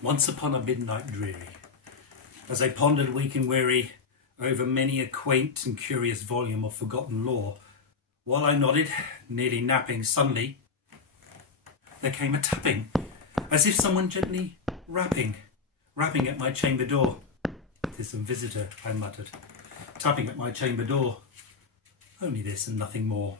Once upon a midnight dreary, as I pondered weak and weary over many a quaint and curious volume of forgotten lore, while I nodded, nearly napping, suddenly there came a tapping, as if someone gently rapping at my chamber door. "'Tis some visitor," I muttered, tapping at my chamber door. Only this and nothing more.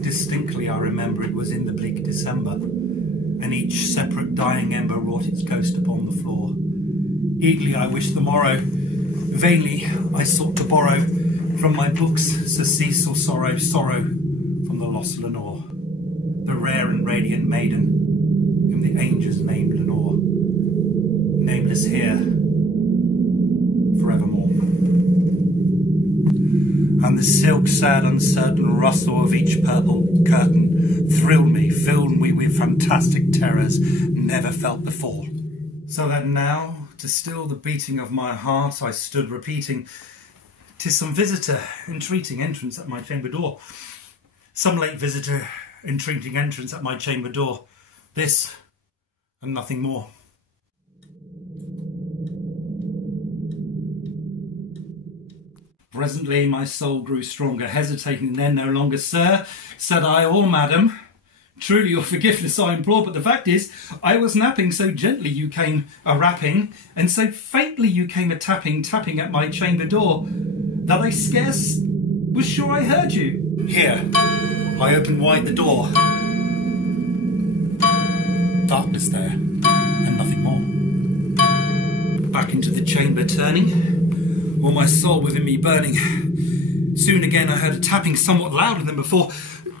Distinctly I remember it was in the bleak December, and each separate dying ember wrought its ghost upon the floor. Eagerly I wished the morrow, vainly I sought to borrow from my books surcease or sorrow from the lost Lenore, the rare and radiant maiden whom the angels named Lenore, nameless here forevermore. And the silk, sad, uncertain rustle of each purple curtain thrilled me, filled me with fantastic terrors never felt before. So that now, to still the beating of my heart, I stood repeating, "'Tis some visitor entreating entrance at my chamber door. Some late visitor entreating entrance at my chamber door. This and nothing more." Presently my soul grew stronger, hesitating then no longer. "Sir," said I, "or madam, truly your forgiveness I implore, but the fact is, I was napping, so gently you came a-rapping, and so faintly you came a-tapping at my chamber door, that I scarce was sure I heard you." Here, I opened wide the door. Darkness there, and nothing more. Back into the chamber turning, all my soul within me burning. Soon again I heard a tapping somewhat louder than before.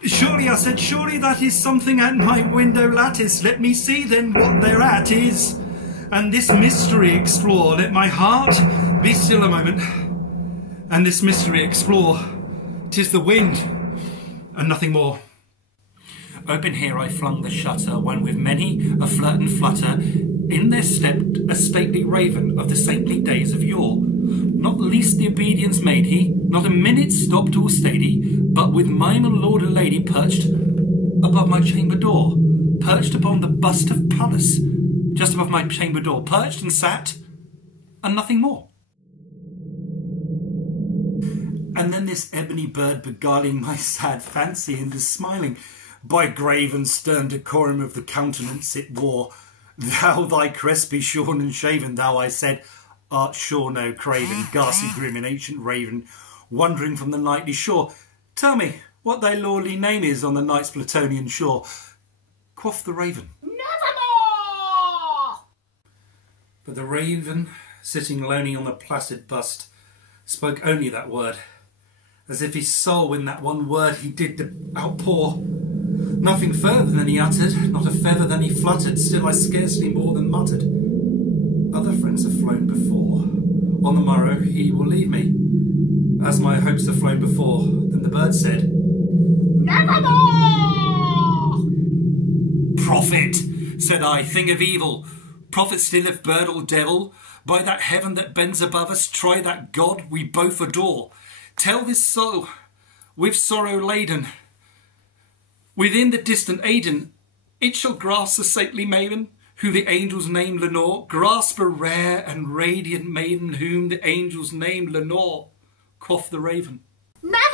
"Surely," I said, "surely that is something at my window lattice. Let me see then what thereat is, and this mystery explore. Let my heart be still a moment, and this mystery explore. 'Tis the wind, and nothing more." Open here I flung the shutter, when with many a flirt and flutter in there stepped a stately raven of the saintly days of yore. Not least the obedience made he, not a minute stopped or stayed he, but with my lord and lady perched above my chamber door, perched upon the bust of Pallas, just above my chamber door, perched and sat, and nothing more. And then this ebony bird beguiling my sad fancy into smiling, by grave and stern decorum of the countenance it wore. "Thou thy crest be shorn and shaven, thou," I said, "art sure no craven, ghastly grim and ancient raven, wandering from the nightly shore. Tell me what thy lordly name is on the night's Plutonian shore." Quoth the raven, "Nevermore." But the raven, sitting lonely on the placid bust, spoke only that word, as if his soul in that one word he did outpour. Nothing further than he uttered, not a feather than he fluttered, still I scarcely more than muttered, "Other friends have flown before, on the morrow he will leave me, as my hopes have flown before." Then the bird said, "Nevermore." "Prophet," said I, "thing of evil, prophet still if bird or devil, by that heaven that bends above us, try that God we both adore. Tell this soul, with sorrow laden, within the distant Aden, it shall grasp the saintly maiden, who the angels name Lenore, grasp a rare and radiant maiden, whom the angels name Lenore." Quoth the raven, "Nevermore."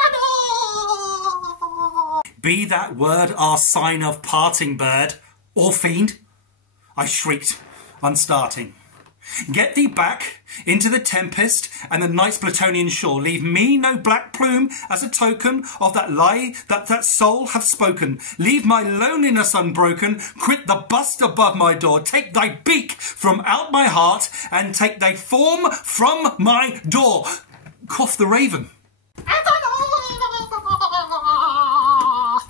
"Be that word our sign of parting, bird, or fiend?" I shrieked, unstarting. "Get thee back into the tempest and the night's Plutonian shore. Leave me no black plume as a token of that lie that soul hath spoken. Leave my loneliness unbroken. Quit the bust above my door. Take thy beak from out my heart and take thy form from my door." Quoth the raven,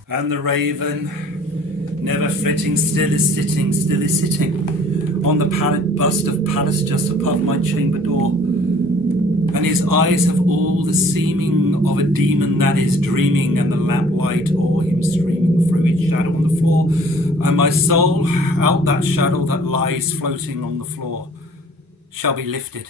and the raven, never flitting, still is sitting on the pallid bust of Pallas just above my chamber door, and his eyes have all the seeming of a demon that is dreaming, and the lamplight o'er him streaming through its shadow on the floor, and my soul out that shadow that lies floating on the floor shall be lifted